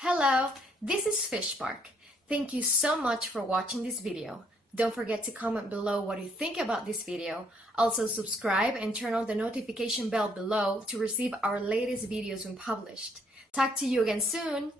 Hello, this is Fishpark. Thank you so much for watching this video. Don't forget to comment below what you think about this video. Also subscribe and turn on the notification bell below to receive our latest videos when published. Talk to you again soon.